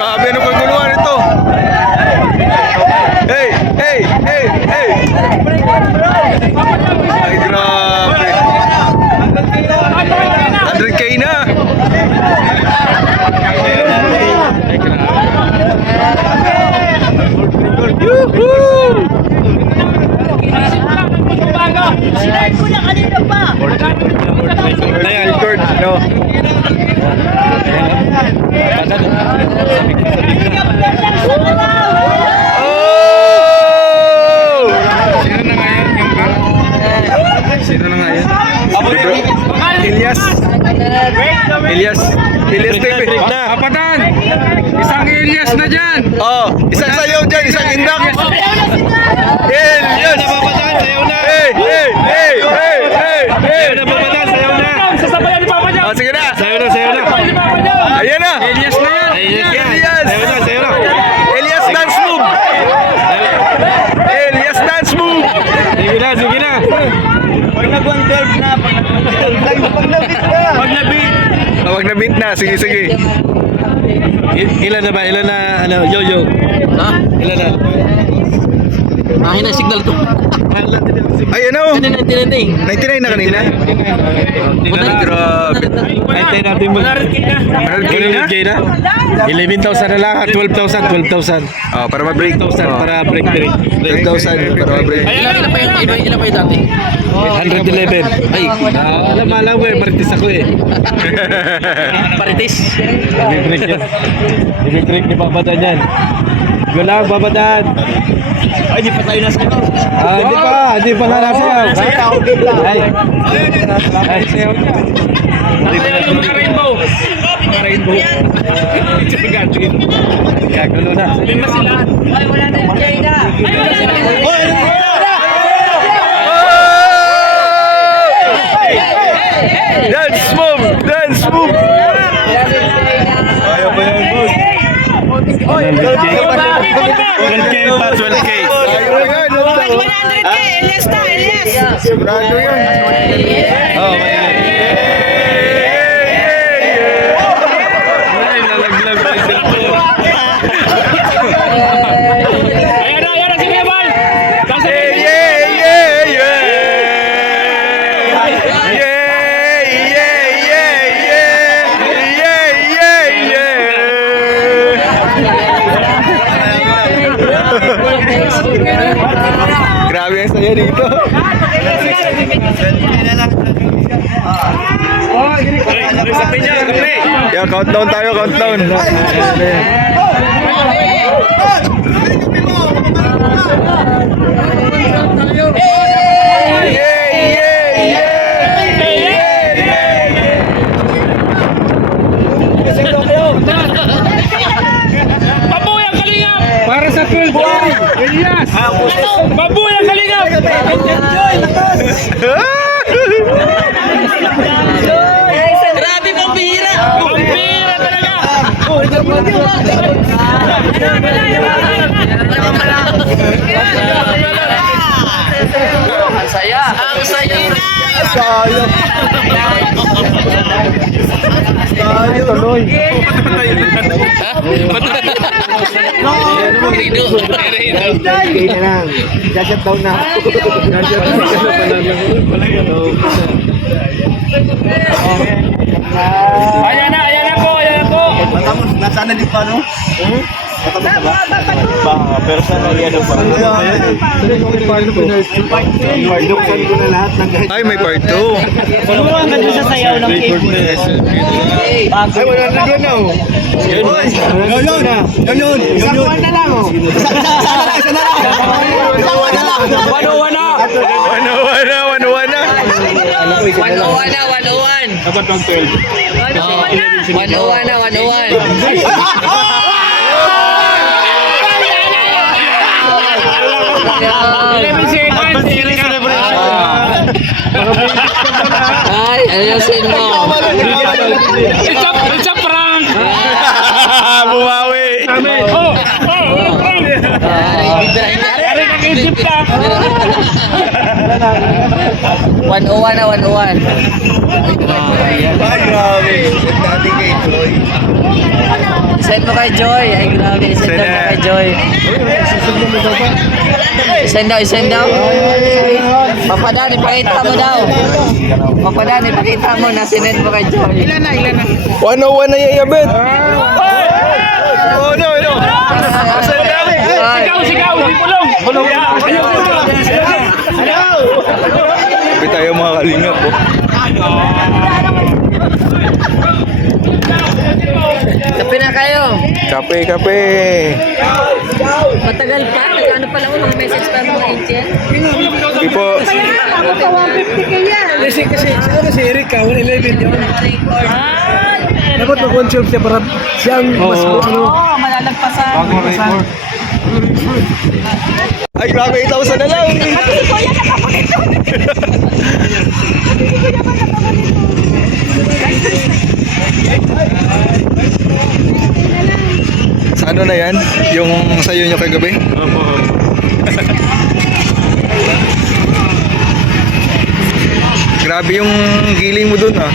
Grabe, ano kaguluhan ito? Hey! Hey! Hey! Hey! Ay, grabe. 100K na! Yuhuu! Sinay ko na kanina pa. Ayan, record, no? Oh! Sino na nga yun? Elias. TV. Kapatan! Isang Elias na dyan! Oh, isang sayaw dyan, isang indak. Elias! Sayaw na! Hey! Hey! Hey! Hey! Hey! Hey! Napapatan, sayaw na! Sasabayan ni Papa Joe. Oh, sige na! Sayaw na! Ni Papa Joe. Ayan na! Elias na yan! Elias! Sayaw na! Elias dance move! Elias dance move! Sige na! Pag nag-112 na, pag nag-beat na. Tawag na beat na, sige. Ilan na ba? Ilan na, yo? Ha? Ilan na? Mahina na signal to. Ay, ano? 99 99 na kanina? Ay, grabe. Naintay natin mo. 100K na? 100K na? 11,000 na lang. 12,000. Oh, para ma-break. 12,000 para break. 12,000 para ma-break. Ilan pa yung dati? 111. Ay, alam ko eh. Marites ako eh. Paritis. Bibreak yan. Bibreak ni Babadan yan. Go lang, Babadan. Ay, di pa tayo nasa ito. Hindi pa narasayaw. Ay. Rainbow. Kagulo na. Lima sila. Ay, wala na yung Jay na. Dance move! Dance move! Ayaw ba yan, boss? 12K pa, 12K. Ayaw ba yan? 100K, Elias na, Elias! Sigurado yan. Oh, ay, nalaglag pa yung cellphone. Ayan na, sige, Bal. Grabe ang saya dito. Yeah, countdown tayo, countdown. Baboy ang kalingap. Para sa 12K. Elias. Baboy ang kalingap. Grabe pang bihira! Pambira talaga. Ang saya. Ang saya. Sayang. Sayang, tuloy. Okay na lang. Judge down na. Ayan na po. Matamos, nasaan na di pa, no? Matamos na ba? Ba, personal yan ba? Duksan ko na lahat ng guys. Ay, may part 2. Siguro ang ganda sa sayaw ng cake. Ay, wala na doon, no? Yun. Isa na lang. Wano-wana. 101 na. 101. Dapat pang 12. 101. Ay, ayusin mo. It's a prank. Bumawi. Prank. Ari nag-isip ka. 101 na, 101. Ay, grabe. Dati kay Joy. Send mo kay Joy. Ay, grabe. Send daw mo kay Joy. Send daw. Papadan, ipakita mo daw. Papadan, ipakita mo na sinend mo kay Joy. Ilan na? 101 na yayabit. Oh, no. Sigaw, hindi pulong. Sabi tayo mga kalingap po. Kape na kayo. Kape. Matagal pa. Ano pala ako mga message pa mga agent? Sige po. Kasi Eric ka, 111 yun. Dapat mag-conserve siya para siyang mas Oo, malalagpasan. Ay, grabe, 8,000 na lang. Sa ano na yan? Yung sayo nyo kagabi? Grabe yung giling mo dun ah.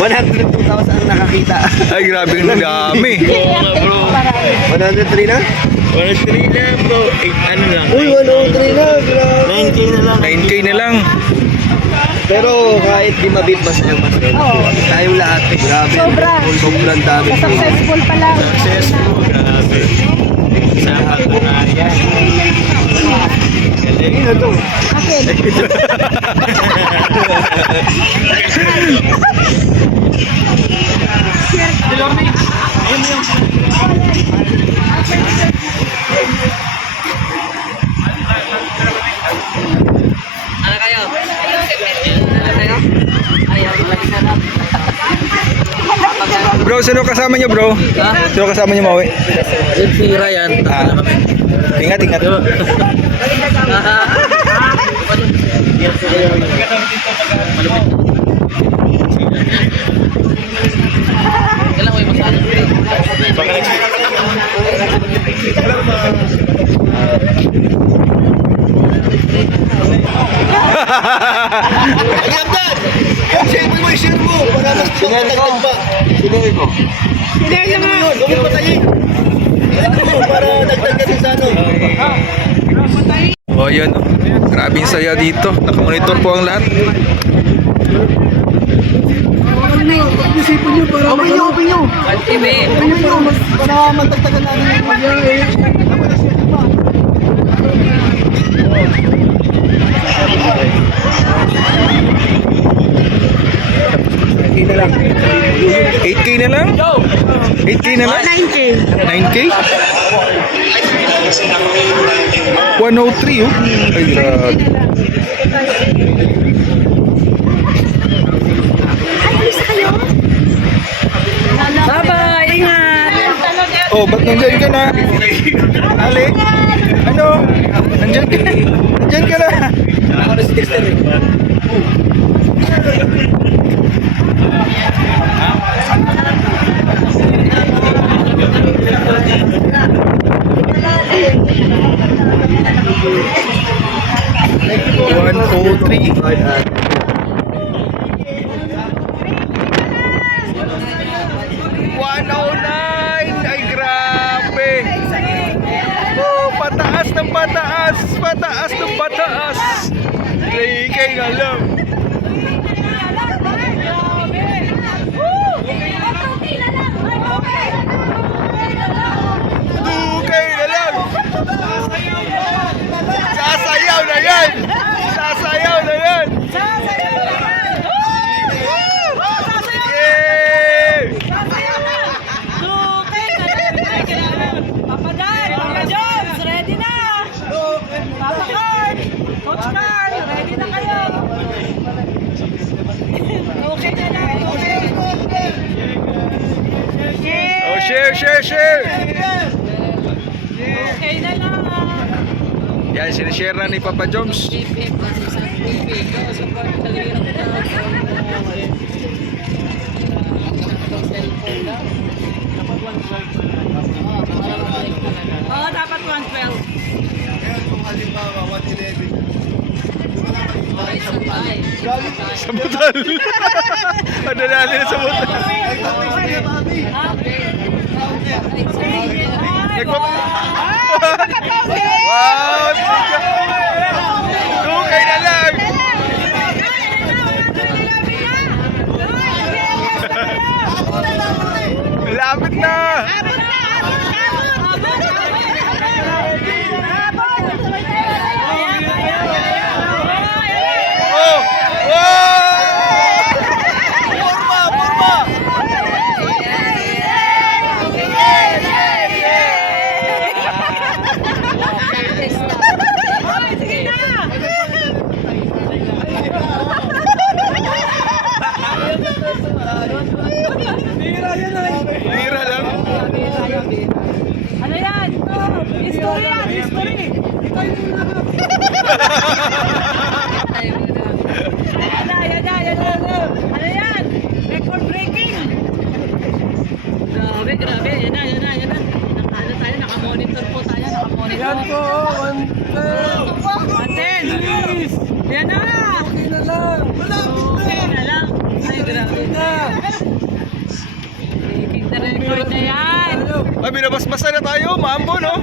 102,000 ang nakakita. Ay, grabe yung dami. 103 na? 103 na, bro. Ano lang? Uy, 103 na. Grabe. 9K na lang. 9K na lang. Pero kahit di mabit mas yung mas tayong lahat eh. Grabe. Sobrang dami. Successful pa lang. Successful. Grabe. Sa patunayan. Galing na to. Akin. Ano kayo? Ayaw, balik na lang. Bro, sino kasama nyo bro? Sino kasama nyo Maui? Yung pira yan. Ingat. Kailan ko yung masano? Siyempre mo, i-share mo. Para mas magdagdag pa. Sinari ko. Hindi mo yun. Huwag mo patayin. Para dagdag ka din sa ano. Oh, yan oh. Grabing saya dito. Nakamonitor po ang lahat. Isipin nyo para open nyo. Ultimate. Para magdagdagan natin yung na lang. 8K na lang? 8K na lang? 9K. 9K? 103 oh. Ay, grabe. Bye-bye. Ingat. Oh, ba't nandyan ka na? Ali? Ano? Nandyan ka na? Nandyan ka na? One, two, three. 109! Ay, grabe! Pataas ng pataas! Pataas ng pataas! 3K na lang! 2K na lang! Sasayaw na yan! Sasayaw na yan! Yay! Papa Dan, Papa Jones, ready na! Papa Carl, Coach Carl, ready na kayo! Okay na lang, okay. Oh, share! Okay na lang. Yan, sinishare na ni Papa Joms. Oo, dapat 112. kung halimbawa 111. Sa butal. Ano na nila sa butal? Wow! Dukay na lang! Malapit na! Oh! Oh! Forma! Forma! Bira lang. Ano yan? History yan, history. Yan na. Ano yan? Record breaking. Grabe. Yan na. Nakano tayo, nakamonitor po tayo, nakamonitor. Yan po, 110. Yan na. Okay na lang. Ay, grabe. Breaking the record na yan. Ay, binabasbasa na tayo, mambo, no?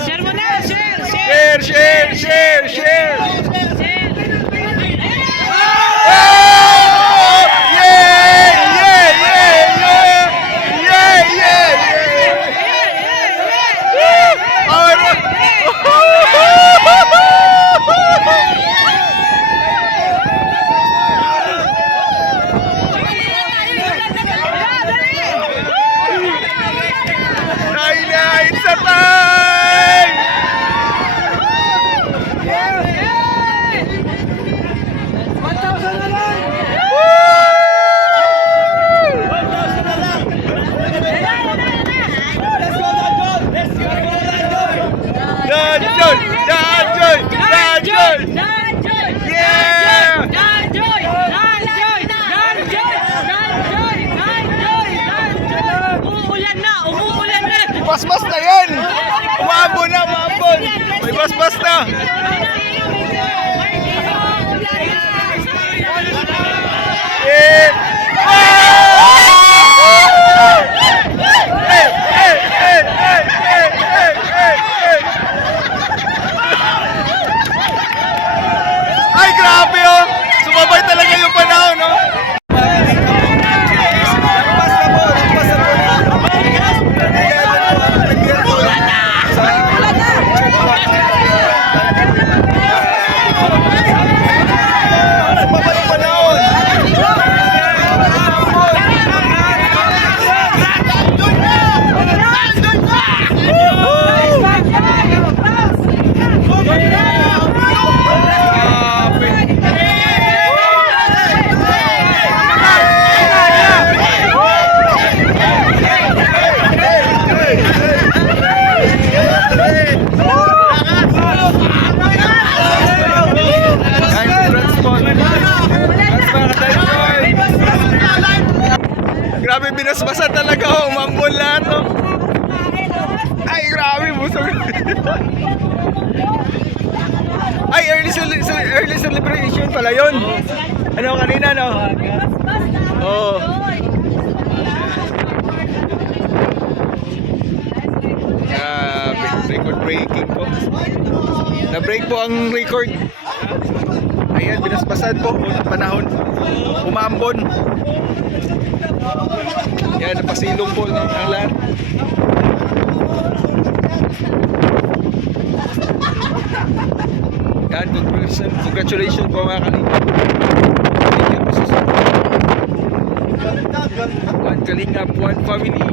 Share mo na, share. Share! Oh! Yeah! It's a time! Basbas na yan! Umabon na, umabon! May basbas na! Ay, grabe oh! Sumabay talaga yung panahon, no? Grabe, binasbasan talaga oh, umambon lahat oh. Ay, grabe, busog. Ay, early celebration pala yun. Ano kanina, no? Oo. Grabe, record breaking po. Na-break po ang record. Ayan, binasbasan po. Unang panahon. Umambon. Yan, napasilong po ng lahat. Yan, congratulations po mga kalingap. One kalingap, one family.